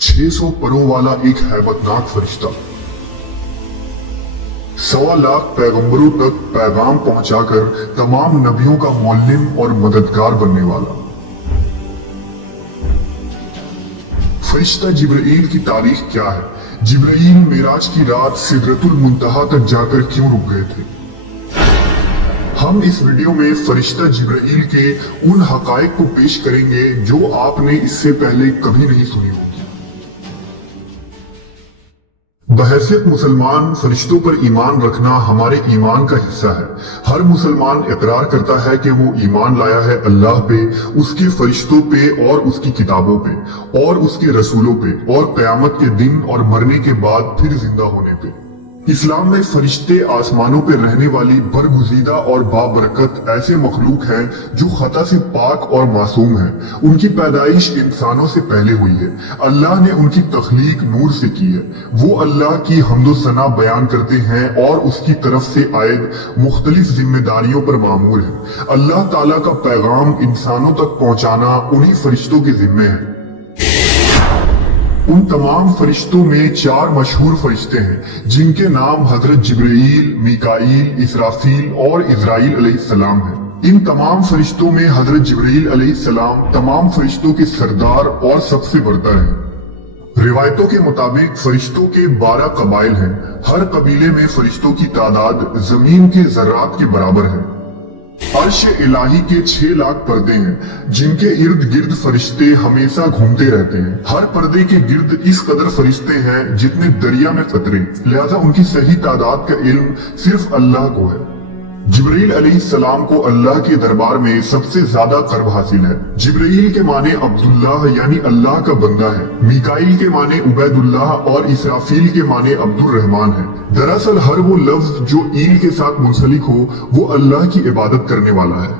600 परों वाला एक हैबतनाक फरिश्ता 1.25 लाख पैगंबरों तक पैगाम पहुंचाकर तमाम नबियों का मुअल्लिम और मददगार बनने वाला फरिश्ता जिब्राईल की तारीख क्या है? जिब्राईल मेराज की रात सिदरतुल मुंतहा तक जाकर क्यों रुक गए थे? हम इस वीडियो में फरिश्ता जिब्राईल के उन हकायक को पेश करेंगे जो आपने इससे पहले कभी नहीं सुनी होगी। बहैसियत मुसलमान फरिश्तों पर ईमान रखना हमारे ईमान का हिस्सा है। हर मुसलमान इकरार करता है कि वो ईमान लाया है अल्लाह पे, उसके फरिश्तों पे और उसकी किताबों पे और उसके रसूलों पे और क़यामत के दिन और मरने के बाद फिर जिंदा होने पे। इस्लाम में फरिश्ते आसमानों पे रहने वाली बरगुज़ीदा और बाबरकत ऐसे मखलूक हैं जो खता से पाक और मासूम हैं। उनकी पैदाइश इंसानों से पहले हुई है। अल्लाह ने उनकी तख्लीक नूर से की है। वो अल्लाह की हम्दो सना बयान करते हैं और उसकी तरफ से आयद मुख्तलिफ जिम्मेदारियों पर मामूर है। अल्लाह ताला का पैगाम इंसानों तक पहुंचाना उन्हीं फरिश्तों के जिम्मे है। उन तमाम फरिश्तों में 4 मशहूर फरिश्ते हैं जिनके नाम हजरत जिब्राईल, मीकाईल, इसराफील और इज़राइल अलैहिस्सलाम हैं। इन तमाम फरिश्तों में हजरत जिब्राईल अलैहिस्सलाम तमाम फरिश्तों के सरदार और सबसे बरतर हैं। रिवायतों के मुताबिक फरिश्तों के 12 कबाइल हैं। हर कबीले में फरिश्तों की तादाद जमीन के ज़र्रात के बराबर है। अर्श इलाही के 6 लाख पर्दे हैं जिनके इर्द गिर्द फरिश्ते हमेशा घूमते रहते हैं। हर पर्दे के गिर्द इस कदर फरिश्ते हैं जितने दरिया में कतरे, लिहाजा उनकी सही तादाद का इल्म सिर्फ अल्लाह को है। जिब्राईल अलैहिस्सलाम को अल्लाह के दरबार में सबसे ज्यादा कर्ब हासिल है। जिब्राईल के माने अब्दुल्लाह यानी अल्लाह का बंदा है, मीकाईल के माने उबैदुल्लाह और इसराफील के माने अब्दुर रहमान है। दरअसल हर वो लफ्ज जो ईल के साथ मुंसलिक हो वो अल्लाह की इबादत करने वाला है।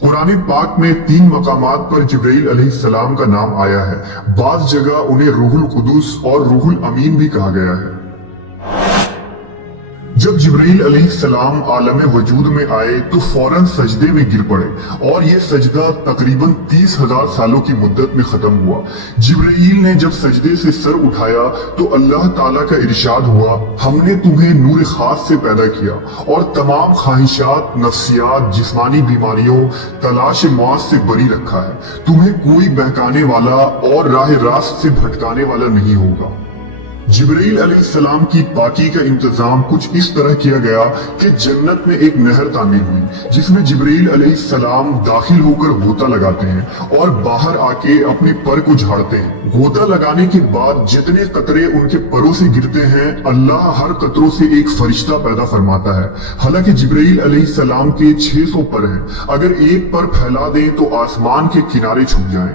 कुरान पाक में 3 मकामात पर जिब्राईल अलैहिस्सलाम का नाम आया है। बाज जगह उन्हें रूहुल कुदूस और रूहुल अमीन भी कहा गया है। जब जिब्राईल अलैहिस्सलाम आलम वजूद में आए तो फौरन सजदे में गिर पड़े और ये सजदा तकरीबन 30,000 सालों की मुद्दत में खत्म हुआ। जिब्राईल ने जब सजदे से सर उठाया तो अल्लाह ताला का इरशाद हुआ, हमने तुम्हें नूर खास से पैदा किया और तमाम ख्वाहिशात, नफ्सियात, जिस्मानी बीमारियों, तलाश मौत से बरी रखा है। तुम्हें कोई बहकाने वाला और राह रास्त से भटकाने वाला नहीं होगा। जिब्राईल अलैहिस्सलाम की पाकी का इंतजाम कुछ इस तरह किया गया कि जन्नत में एक नहर तामीर हुई जिसमें जिब्राईल अलैहिस्सलाम दाखिल होकर गोता लगाते हैं और बाहर आके अपने पर को झाड़ते हैं। गोता लगाने के बाद जितने कतरे उनके परों से गिरते हैं अल्लाह हर कतरों से एक फरिश्ता पैदा फरमाता है। हालांकि जिब्राईल अलैहिस्सलाम के 600 पर हैं, अगर एक पर फैला दें तो आसमान के किनारे छुप जाएं।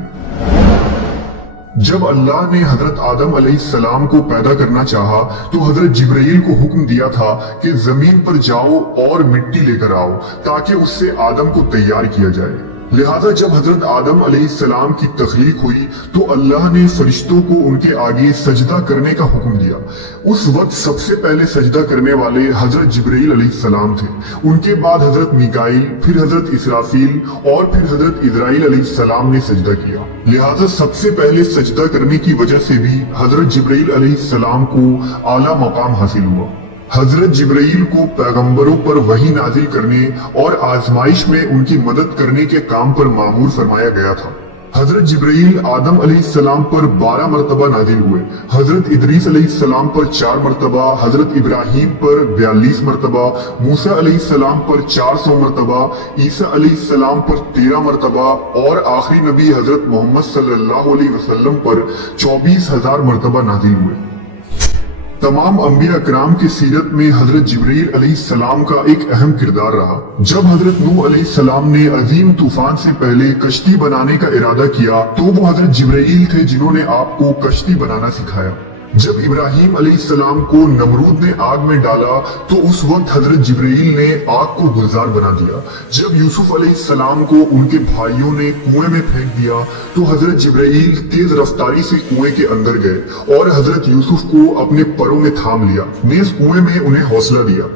जब अल्लाह ने हजरत आदम अलैहिस्सलाम को पैदा करना चाहा तो हजरत जिब्राईल को हुक्म दिया था कि जमीन पर जाओ और मिट्टी लेकर आओ ताकि उससे आदम को तैयार किया जाए। लिहाजा जब हजरत आदम अलैहिस्सलाम की तख्लीक हुई तो अल्लाह ने फरिश्तों को उनके आगे सजदा करने का हुक्म दिया। उस वक्त सबसे पहले सजदा करने वाले हजरत जिब्राईल अलैहिस्सलाम थे। उनके बाद हजरत मीकाईल, फिर हजरत इसराफील और फिर हजरत इज़राइल अलैहिस्सलाम ने सजदा किया। लिहाजा सबसे पहले सजदा करने की वजह से भी हजरत जिब्राईल अलैहिस्सलाम को आला मकाम हासिल हुआ। हजरत जिब्राईल को पैगंबरों पर वही नाजिल करने और आजमाइश में उनकी मदद करने के काम पर मामूर फरमाया गया था। हजरत जिब्राईल आदम अलैहिस्सलाम पर 12 मरतबा नाजिल हुए, हजरत इदरीस अलैहिस्सलाम पर 4 मरतबा, हजरत इब्राहिम पर 42 मरतबा, मूसा अलैहिस्सलाम पर 400 मरतबा, ईसा अलैहिस्सलाम पर 13 मरतबा और आखिरी नबी हजरत मोहम्मद सल्लल्लाहु अलैहि वसल्लम पर 24,000 मरतबा नाजिल हुए। तमाम अंबिया अकराम की सीरत में हजरत जिब्राईल अलैहिस्सलाम का एक अहम किरदार रहा। जब हजरत नूह अलैहिस्सलाम ने अजीम तूफान से पहले कश्ती बनाने का इरादा किया तो वो हजरत जिब्राईल थे जिन्होंने आपको कश्ती बनाना सिखाया। जब इब्राहिम अलैहिस्सलाम को नमरूद ने आग में डाला तो उस वक्त हजरत जिब्राईल ने आग को गुलजार बना दिया। जब यूसुफ अलैहिस्सलाम को उनके भाइयों ने कुएं में फेंक दिया तो हजरत जिब्राईल तेज रफ्तारी से कुएं के अंदर गए और हजरत यूसुफ को अपने परों में थाम लिया। नेज़ कुएं में उन्हें हौसला दिया।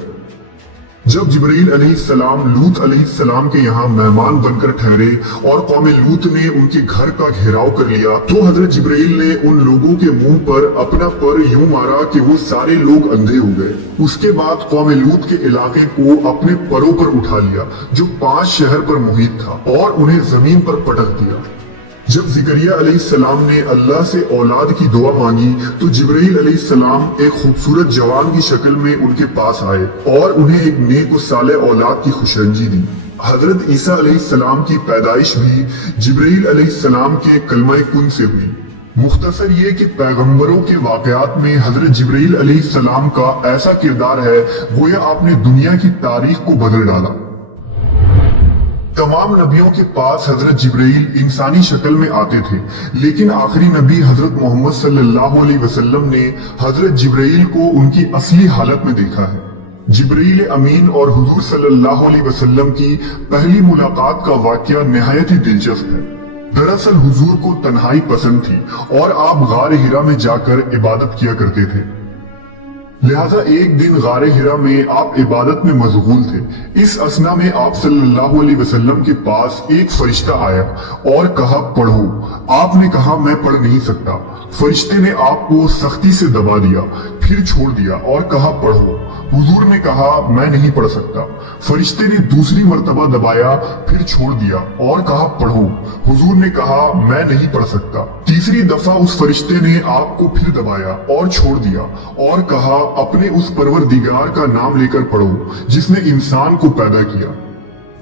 जब जिब्राइल अलैहिस्सलाम लूत अलैहिस्सलाम के यहाँ मेहमान बनकर ठहरे और कौम लूत ने उनके घर का घेराव कर लिया, तो हजरत जिब्राइल ने उन लोगों के मुंह पर अपना पर यूं मारा कि वो सारे लोग अंधे हो गए। उसके बाद कौम लूत के इलाके को अपने परों पर उठा लिया जो 5 शहर पर मुहित था और उन्हें जमीन पर पटक दिया। जब ज़करिया अलैहिस्सलाम ने अल्लाह से औलाद की दुआ मांगी तो जिब्राइल अलैहिस्सलाम एक खूबसूरत जवान की शक्ल में उनके पास आए और उन्हें एक नेक और सालेह औलाद की खुशरंजी दी। हजरत ईसा अलैहिस्सलाम की पैदाइश भी जिब्राइल अलैहिस्सलाम के कलमा कुन से हुई। मुख्तसर ये कि पैगंबरों के वाकयात में हजरत जिब्राइल अलैहिस्सलाम का ऐसा किरदार है गोया आपने दुनिया की तारीख को बदल डाला। तमाम नबियों के पास हजरत जिब्राइल इंसानी शक्ल में आते थे, लेकिन आखिरी नबी हजरत मोहम्मद सल्लल्लाहु अलैहि वसल्लम ने हजरत जिब्राइल को उनकी असली हालत में देखा है। जिब्राइल अमीन और हुजूर सल्लल्लाहु अलैहि वसल्लम की पहली मुलाकात का वाकया निहायत ही दिलचस्प है। दरअसल हुजूर को तन्हाई पसंद थी और आप गार हिरा में जाकर इबादत किया करते थे। लिहाजा एक दिन गारे हिरा में आप इबादत में मशगूल थे। इस असना में आप सल्लल्लाहु अलैहि वसल्लम के पास एक फरिश्ता आया और कहा पढ़ो। आपने कहा मैं पढ़ नहीं सकता। फरिश्ते ने आपको सख्ती से दबा दिया, फिर छोड़ दिया और कहा पढ़ो। हुजूर ने कहा मैं नहीं पढ़ सकता। फरिश्ते ने दूसरी मर्तबा दबाया, फिर छोड़ दिया और कहा पढ़ो। हुजूर ने कहा मैं नहीं पढ़ सकता। तीसरी दफा उस फरिश्ते ने आपको फिर दबाया और छोड़ दिया और कहा अपने उस परवरदिगार का नाम लेकर पढ़ो जिसने इंसान को पैदा किया।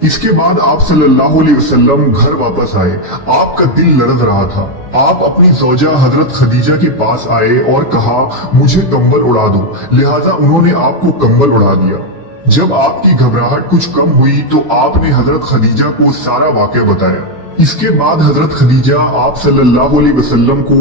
इसके बाद आप सल्लल्लाहु अलैहि वसल्लम घर वापस आए। आपका दिल लरज़ रहा था। आप अपनी ज़ौजा हजरत खदीजा के पास आए और कहा मुझे कंबल उड़ा दो। लिहाजा उन्होंने आपको कंबल उड़ा दिया। जब आपकी घबराहट कुछ कम हुई तो आपने हजरत खदीजा को सारा वाक़या बताया। इसके बाद हजरत खदीजा आप सल्लल्लाहु अलैहि वसल्लम को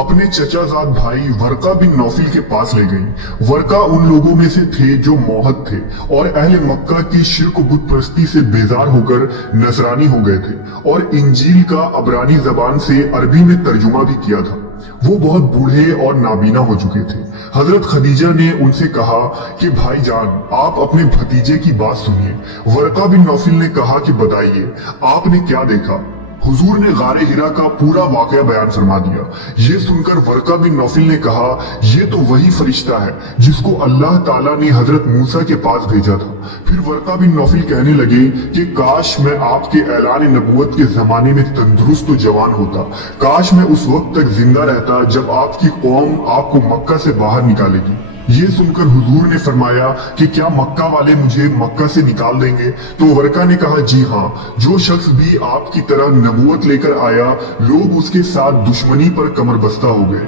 अपने चचाजाद भाई वर्का बिन नौफिल के पास ले गईं। वर्का उन लोगों में से थे जो मोहद थे और अहले मक्का की शिर्क बुत परस्ती से बेजार होकर नजरानी हो गए थे और इंजील का अबरानी जबान से अरबी में तर्जुमा भी किया था। वो बहुत बूढ़े और नाबीना हो चुके थे। हजरत खदीजा ने उनसे कहा कि भाईजान आप अपने भतीजे की बात सुनिए। वर्का बिन नौफिल ने कहा कि बताइए आपने क्या देखा। हुजूर ने गारे हिरा का पूरा वाकया बयान फरमा दिया। ये सुनकर वर्का बिन नौफिल ने कहा ये तो वही फरिश्ता है जिसको अल्लाह ताला ने हजरत मूसा के पास भेजा था। फिर वर्का बिन नौफिल कहने लगे कि काश मैं आपके ऐलान नबूवत के जमाने में तंदुरुस्त और जवान होता। काश मैं उस वक्त तक जिंदा रहता जब आपकी कौम आपको मक्का से बाहर निकालेगी। ये सुनकर हुजूर ने फरमाया कि क्या मक्का वाले मुझे मक्का से निकाल देंगे? तो वर्का ने कहा जी हाँ, जो शख्स भी आपकी तरह नबूवत लेकर आया लोग उसके साथ दुश्मनी पर कमर बस्ता हो गए।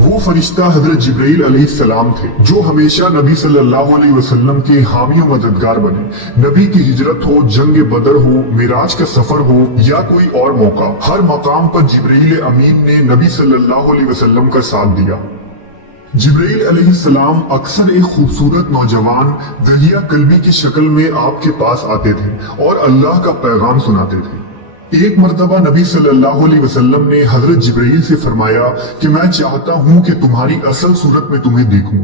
वो फरिश्ता हजरत जिब्राइल अलैहिस्सलाम थे जो हमेशा नबी सल्लल्लाहु अलैहि वसल्लम के हामी और मददगार बने। नबी की हिजरत हो, जंग बदर हो, मिराज का सफर हो या कोई और मौका, हर मकाम पर जिब्राइल अमीन ने नबी सल्लल्लाहु अलैहि वसल्लम का साथ दिया। जिब्राइल अलैहिस्सलाम अक्सर एक खूबसूरत नौजवान दहिया कल्बी की शक्ल में आपके पास आते थे और अल्लाह का पैगाम सुनाते थे। एक मर्तबा नबी सल्लल्लाहु अलैहि वसल्लम ने हजरत जिब्राइल से फरमाया कि मैं चाहता हूँ कि तुम्हारी असल सूरत में तुम्हें देखूं।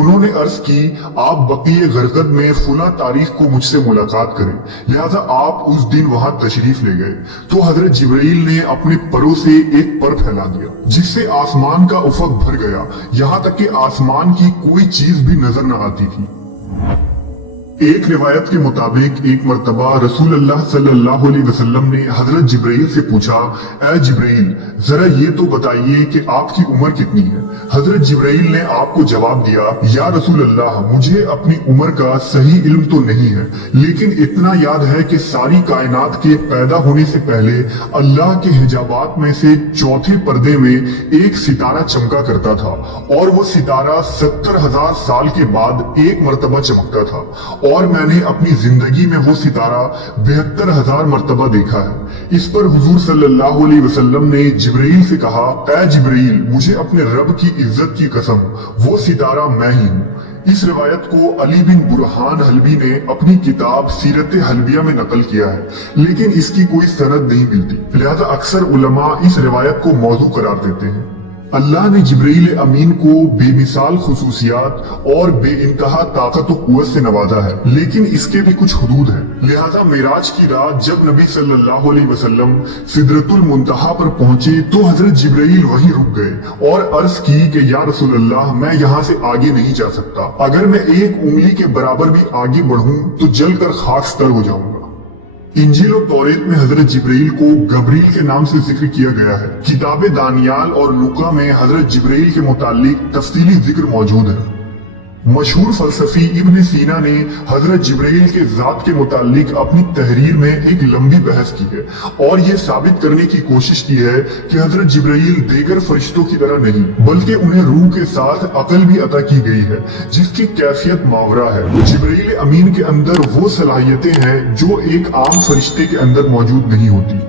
उन्होंने अर्ज की आप बक़ीए गरकद में फुला तारीख को मुझसे मुलाकात करें। लिहाजा आप उस दिन वहां तशरीफ ले गए तो हजरत जिब्राइल ने अपने परों से एक पर फैला दिया जिससे आसमान का उफक भर गया, यहाँ तक कि आसमान की कोई चीज भी नजर न आती थी। एक रिवायत के मुताबिक एक मर्तबा रसूल अल्लाह सल्लल्लाहु अलैहि वसल्लम ने हजरत जिब्राइल से पूछा, ऐ जिब्राइल जरा ये तो बताइए कि आपकी उम्र कितनी है? हजरत जिब्राइल ने आपको जवाब दिया, या रसूल अल्लाह मुझे अपनी उम्र का सही इल्म तो नहीं है, लेकिन इतना याद है कि सारी कायनात के पैदा होने से पहले अल्लाह के हिजाबात में से चौथे पर्दे में एक सितारा चमका करता था और वो सितारा 70,000 साल के बाद एक मर्तबा चमकता था और मैंने अपनी जिंदगी में वो सितारा 72,000 मर्तबा देखा है। इस पर हुजूर सल्लल्लाहु अलैहि वसल्लम ने जिब्राइल से कहा, ऐ जिब्राइल मुझे अपने रब की इज्जत की कसम, वो सितारा मैं ही हूँ। इस रिवायत को अली बिन बुरहान हलबी ने अपनी किताब सीरत हलबिया में नकल किया है, लेकिन इसकी कोई सनद नहीं मिलती। लिहाजा अक्सर उलमा इस रिवायत को मौजू करार देते हैं। अल्लाह ने जिब्रील अमीन को बेमिसाल खुसूसियात और बेइंतहा ताकत और कुव्वत से नवाजा है, लेकिन इसके भी कुछ हुदूद हैं। लिहाजा मेराज की रात जब नबी सल्लल्लाहु अलैहि वसल्लम सिदरतुल मुंतहा पर पहुंचे तो हजरत जिब्रील वहीं रुक गए और अर्ज की कि या रसूल अल्लाह, मैं यहाँ से आगे नहीं जा सकता। अगर मैं एक उंगली के बराबर भी आगे बढ़ूं तो जलकर खाकस्तर हो जाऊंगा। इंजील और तौरेत में हजरत जिब्रील को गब्रील के नाम से जिक्र किया गया है। किताब दानियाल और लूका में हजरत जिब्रील के मुतालिक तफसीली जिक्र मौजूद है। मशहूर फलसफी इब्न सीना ने हजरत जिब्रील के जात के मुतालिक अपनी तहरीर में एक लंबी बहस की है और ये साबित करने की कोशिश की है कि हजरत जिब्रील दीगर फरिश्तों की तरह नहीं, बल्कि उन्हें रूह के साथ अकल भी अता की गई है जिसकी कैफियत मावरा है। जिब्रील अमीन के अंदर वो सलाहियतें हैं जो एक आम फरिश्ते के अंदर मौजूद नहीं होती।